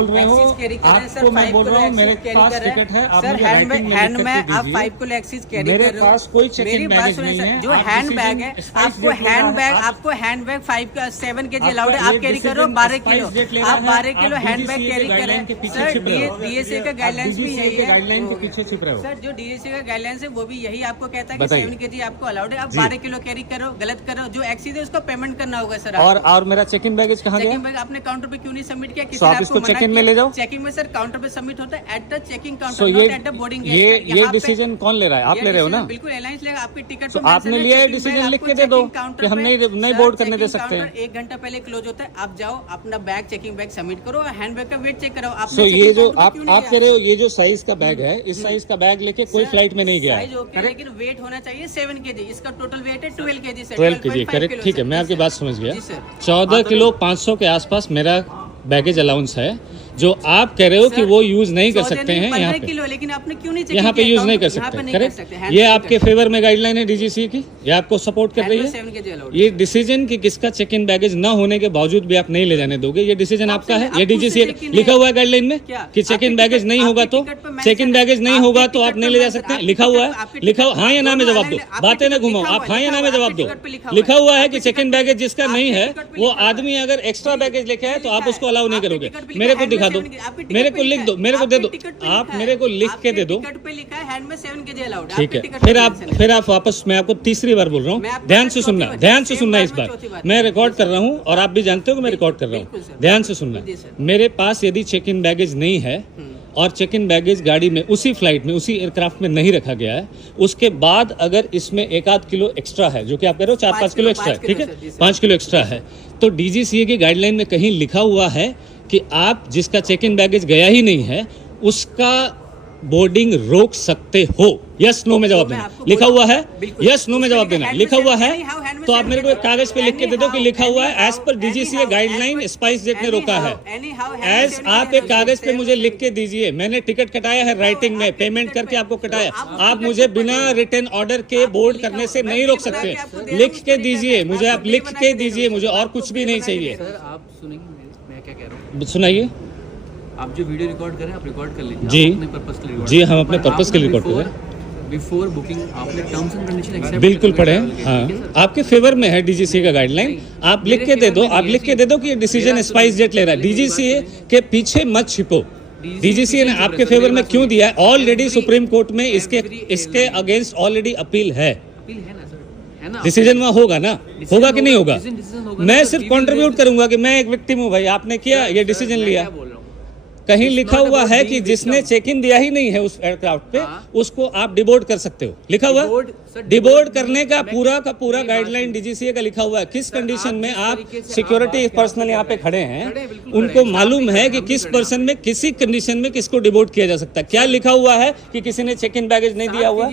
बोल रहे हो, आपको मैं बोल रहा हूँ मेरे पास टिकट है, आप मुझे राइटिंग में हैंड लिख में करके आप दीजिए। 5 किलो एक्सीज कैरी कर मेरे रहे हो। पास कोई चेक मेरी इन बात बैगेज सुनिए नहीं सर, है। जो आप हैंड बैग decision है, spice आपको jet ले रहा हैंड है, बैग आप- आपको हैंड बैग 7 kg आपका अलाउड है, आप ये कैरी कर रहे हो decision 12 spice किलो। jet ले रहा आप है, 12 किलो आप हैंड बैग DGCA कैरी के कर रहे guideline के हैं पीछे सर। छिप रहे हो। डीएसए का गाइडलाइंस भी DGCA यही के है। गाइडलाइन के पीछे छिप रहे हो। सर जो डीएसए का गाइडलाइंस है वो भी यही आपको कहता है कि बताइए। 7 kg आपको अलाउड है, आप जी। 12 किलो कैरी करो, गलत करो। जो एक्सीज है उसका पेमेंट करना होगा सर। और मेरा चेक इन बैगेज कहाँ गया? चेकिंग बैग आपने काउंटर पे क्यों नहीं सबमिट किया? So, आप इसको check-in में ले जाओ। चेकिंग में सर काउंटर पे सबमिट होता है, at the checking So, counter, not at the boarding gate. ये डिसीजन कौन ले रहा है? आप ले रहे हो ना? बिल्कुल एयरलाइंस लेगा, आपकी टिकट So, आपने लिया है डिसीजन, लिख के दे दो कि हम नहीं बोर्ड करने दे सकते हैं। 1 घंटा पहले क्लोज होता है, आप जाओ अपना बैग चेकिंग बैग सबमिट करो, हैंड बैग का वेट चेक करो। So, ये जो आप कह रहे हो, ये जो साइज का बैग है, इस साइज का बैग लेके कोई फ्लाइट में नहीं गया है। साइज ओके, लेकिन वेट होना चाहिए 7 kg। इसका टोटल वेट है 12 kg सर। 12 kg करेक्ट, ठीक है, मैं आपकी बात समझ गया। जी सर। 14 किलो 500 के आसपास मेरा बैगेज अलाउंस है, जो आप कह रहे हो कि वो यूज नहीं कर सकते हैं यहाँ पे। किलो, लेकिन आपने क्यों नहीं यहाँ पे यूज नहीं कर सकते, करेक्ट। ये आपके फेवर में गाइडलाइन है डीजीसीए की, ये आपको सपोर्ट कर रही है। ये डिसीजन कि किसका चेक इन बैगेज न होने के बावजूद भी आप नहीं ले जाने दोगे, ये डिसीजन आपका है। ये डीजीसीए लिखा हुआ है गाइडलाइन में कि चेक इन बैगेज नहीं होगा तो, चेक इन बैगेज नहीं होगा तो आप नहीं ले जा सकते। लिखा हुआ है, लिखा हुआ, हाँ या ना में जवाब दो, बातें ना घुमाओ आप, हाँ या ना में जवाब दो। लिखा हुआ है कि चेक इन बैगेज जिसका नहीं है, वो आदमी अगर एक्स्ट्रा बैगेज लेके आए तो आप उसको अलाउ नहीं करोगे। मेरे को दिखा दो, मेरे को लिख दो, मेरे को दे दो, आप मेरे को लिख के दे दो। टिकट पे लिखा है हैंड में 7 kg अलाउड। ठीक है, फिर आप वापस, मैं आपको तीसरी बार बोल रहा हूँ, ध्यान से सुनना, ध्यान से सुनना। इस बार मैं रिकॉर्ड कर रहा हूँ और आप भी जानते हो कि मैं रिकॉर्ड कर रहा हूँ, ध्यान से सुनना। मेरे पास यदि चेक इन बैगेज नहीं है और चेक इन बैगेज गाड़ी में उसी फ्लाइट में उसी एयरक्राफ्ट में नहीं रखा गया है, उसके बाद अगर इसमें 1-8 किलो एक्स्ट्रा है, जो कि आप कह रहे हो 4-5 किलो एक्स्ट्रा है, ठीक है, 5 किलो एक्स्ट्रा है, तो डीजीसीए की गाइडलाइन में कहीं लिखा हुआ है कि आप जिसका चेक इन बैगेज गया ही नहीं है उसका बोर्डिंग रोक सकते हो। यस नो में जवाब देना, लिखा हुआ है, यस नो में जवाब देना, लिखा हुआ है तो आप मेरे को एक कागज पे लिख के दे दो कि लिखा हुआ है as per DGCA guideline spice jet ने रोका है। एज आप एक कागज पे मुझे लिख के दीजिए, मैंने टिकट कटाया है राइटिंग में, पेमेंट करके आपको कटाया, आप मुझे बिना रिटर्न ऑर्डर के बोर्ड करने से नहीं रोक सकते। लिख के दीजिए मुझे, आप लिख के दीजिए मुझे, और कुछ भी नहीं चाहिए। आप सुनेंगे मैं क्या कह रहा हूँ? सुनाइए। आप जो वीडियो रिकॉर्ड करें आप रिकॉर्ड कर लीजिए जी, अपने पर्पस के लिए। जी, हम अपने पर्पस के लिए रिकॉर्ड कर रहे हैं। बिफोर बुकिंग आपने टर्म्स एंड कंडीशन एक्सेप्ट बिल्कुल पढ़े, हाँ, आपके फेवर में है डीजीसीए का गाइडलाइन, आप लिख के दे दो, आप लिख के दे दो कि ये डिसीजन स्पाइस जेट ले रहा है। डीजीसीए के पीछे मत छिपो, डीजीसीए ने आपके फेवर में क्यों दिया है? ऑलरेडी सुप्रीम कोर्ट में इसके अगेंस्ट ऑलरेडी अपील है, डिसीजन वहाँ होगा ना, होगा कि नहीं होगा? मैं सिर्फ कंट्रीब्यूट करूंगा कि मैं एक विक्टिम हूँ भाई, आपने किया, ये डिसीजन लिया। कहीं लिखा हुआ है कि जिसने चेक इन दिया ही नहीं है उस एयरक्राफ्ट पे, उसको आप डिबोर्ड कर सकते हो, लिखा हुआ है। डिबोर्ड करने का पूरा गाइडलाइन डीजीसीए का लिखा हुआ है। किस कंडीशन में आप सिक्योरिटी पर्सनल यहाँ पे खड़े हैं, उनको मालूम है कि किस पर्सन में किसी कंडीशन में किसको डिबोर्ड किया जा सकता है। क्या लिखा हुआ है कि किसी ने चेक इन बैगेज नहीं दिया हुआ,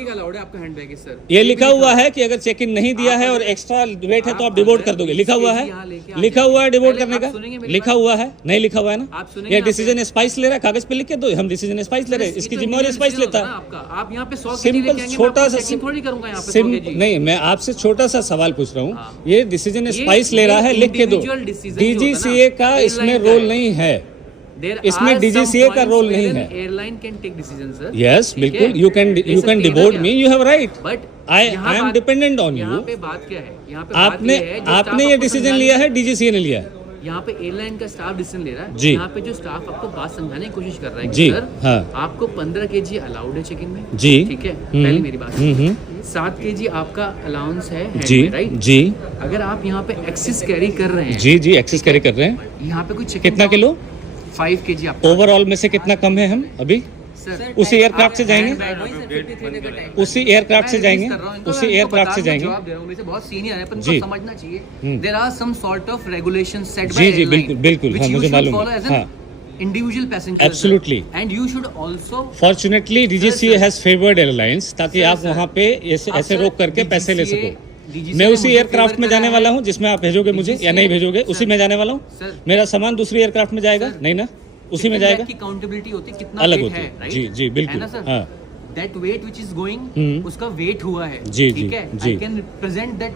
ये लिखा हुआ है कि अगर चेक इन नहीं दिया है और एक्स्ट्रा वेट है तो आप डिबोर्ड कर दोगे, लिखा हुआ है, लिखा हुआ है डिबोर्ड करने का, लिखा हुआ है, नहीं लिखा हुआ है ना? ये डिसीजन स्पाइस ले रहा है, कागज पे लिख के दो, हम डिसीजन स्पाइस ले रहे हैं, इसकी जिम्मेवारी स्पाइस लेता है। आप यहाँ पे 100 सिंपल छोटा सा नहीं, मैं आपसे छोटा सा सवाल पूछ रहा हूँ, ये डिसीजन स्पाइस ले रहा है, लिख के दो। डीजीसीए का इसमें रोल नहीं है, इसमें डीजीसीए का रोल नहीं है। Airline can take decision sir, yes बिल्कुल, you can deboard me, you have right, but I am dependent on you. यहाँ पे बात क्या है? यहाँ पे आपने ये डिसीजन लिया है, डीजीसीए ने लिया है। यहाँ पे एयरलाइन का स्टाफ डिसीजन ले रहा है जी। यहाँ पे जो स्टाफ आपको बात समझाने की कोशिश कर रहा है जी, सर, हाँ, आपको 15 kg अलाउड है चेक इन में, जी, ठीक है, पहली मेरी बात। 7 kg आपका अलाउंस है जी, राइट जी, अगर आप यहाँ पे एक्सेस कैरी कर रहे हैं, जी, एक्सेस कैरी कर रहे हैं, यहाँ पे कुछ कितना किलो 5 kg आपका ओवरऑल में से कितना कम है? हम अभी उसी एयरक्राफ्ट से जाएंगे, उसी एयरक्राफ्ट से जाएंगे, उसी एयरक्राफ्ट से जाएंगे। बहुत सीनियर है पर इनको समझना चाहिए there are some sort of regulations set by जी, जी, बिल्कुल, हाँ, मुझे मालूम है, हाँ, individual passenger, absolutely, and you should also fortunately DGCA has favoured airlines, ताकि आप वहाँ पे ऐसे रोक करके पैसे ले सको। मैं उसी एयरक्राफ्ट में जाने वाला हूँ जिसमें आप भेजोगे मुझे या नहीं भेजोगे, उसी में जाने वाला हूँ। मेरा सामान दूसरी एयरक्राफ्ट में जाएगा नहीं ना, उसी में जाएगा, की काउंटेबिलिटी होती है, कितना अलग वेट होती है, है। राइट? जी, जी, बिल्कुल, हाँ, that weight which is going, उसका वेट हुआ है, जी, ठीक है, जी, I can represent that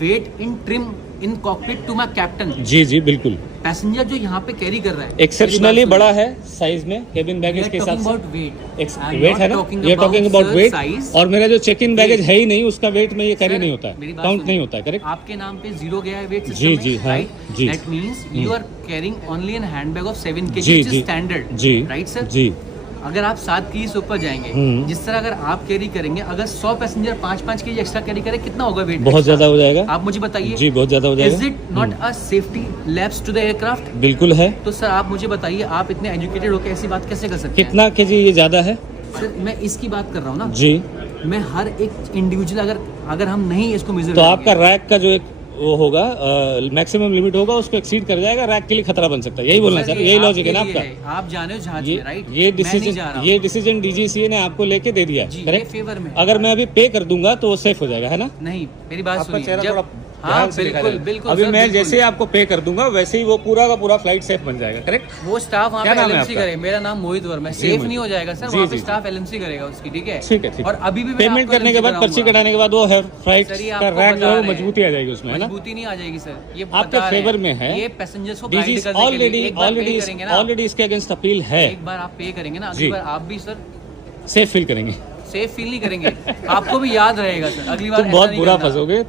weight in trim in cockpit to my captain. जी, जी, बिल्कुल, पैसेंजर जो यहाँ पे कैरी कर रहा है एक्सेप्शनली बड़ा है साइज में केबिन बैगेज के हिसाब से। वेट है ना, ये टॉकिंग अबाउट वेट, और मेरा जो चेक इन बैगेज है ही नहीं, उसका वेट में ये कैरी नहीं होता है, काउंट नहीं होता है। करेक्ट, आपके नाम पे 0 गया है वेट जी जी हाँ जी that means you are carrying only an handbag of 7 kg जी which is जी स्टैंडर्ड जी राइट सर। जी। अगर आप 7 kg से ऊपर जाएंगे, जिस तरह अगर आप कैरी करेंगे, अगर 100 पैसेंजर 5-5 kg एक्स्ट्रा कैरी करे, कितना होगा वेट? बहुत ज्यादा हो जाएगा। आप मुझे बताइए जी, बहुत ज्यादा हो जाएगा। Is it not a safety lapse to the aircraft? बिल्कुल है। तो सर आप मुझे बताइए, आप इतने एजुकेटेड होकर ऐसी बात कैसे कर सकते हैं? कितना केजी ये ज्यादा है? सर मैं इसकी बात कर रहा हूँ ना जी। मैं हर एक इंडिविजुअल अगर हम नहीं इसको मेजर तो आपका रैक का जो एक वो होगा मैक्सिमम लिमिट होगा, उसको एक्सीड कर जाएगा, रैक के लिए खतरा बन सकता है। यही बोलना सर, यही लॉजिक है ना आपका? आप जाने हो जहाज ये में, राइट? ये डिसीजन DGCA ने आपको लेके दे दिया है, करेक्ट? फेवर में अगर मैं अभी पे कर दूंगा तो वो सेफ हो जाएगा, है ना? नहीं, मेरी बात आपका सुनिए। चेहरा जब थोड़ा हाँ ध्यान से दिखा बिल्कुल जाएगा। बिल्कुल अभी सर, मैं बिल्कुल। जैसे ही आपको पे कर दूंगा वैसे ही वो पूरा का पूरा फ्लाइट सेफ बन जाएगा, करेक्ट? वो स्टाफ वहाँ क्या पे नाम है LMC आपका? करे। मेरा नाम मोहित वर्मा। सेफ मोहित। नहीं हो जाएगा सर, जी, वहाँ पे जी, स्टाफ LMC करेगा उसकी, ठीक है? ठीक है, ठीक। और अभी भी मैं पेमेंट आपको करने के LMC बाद, पर्ची कराऊंगा। कटाने के बाद वो है फ्लाइट सर, ये का आपको रैक जो बता है वो रहे हैं। मजबूती आ जाएगी उसमें, है ना? मजबूती नहीं आ जाएगी सर, ये आपके बता रहे फेवर हैं। में है। ये पैसेंजर्स को गाइड करने के लिए एक बार पे करेंगे ना, ऑलरेडी इसके अगेंस्ट अपील है। एक बार आप पे करेंगे ना, जी। अगली बार आप भी सर सेफ फील करेंगे। सेफ फील नहीं करेंगे, आपको भी याद रहेगा सर, अगली बार तुम ऐसा बहुत नहीं बुरा करना। फंसोगे।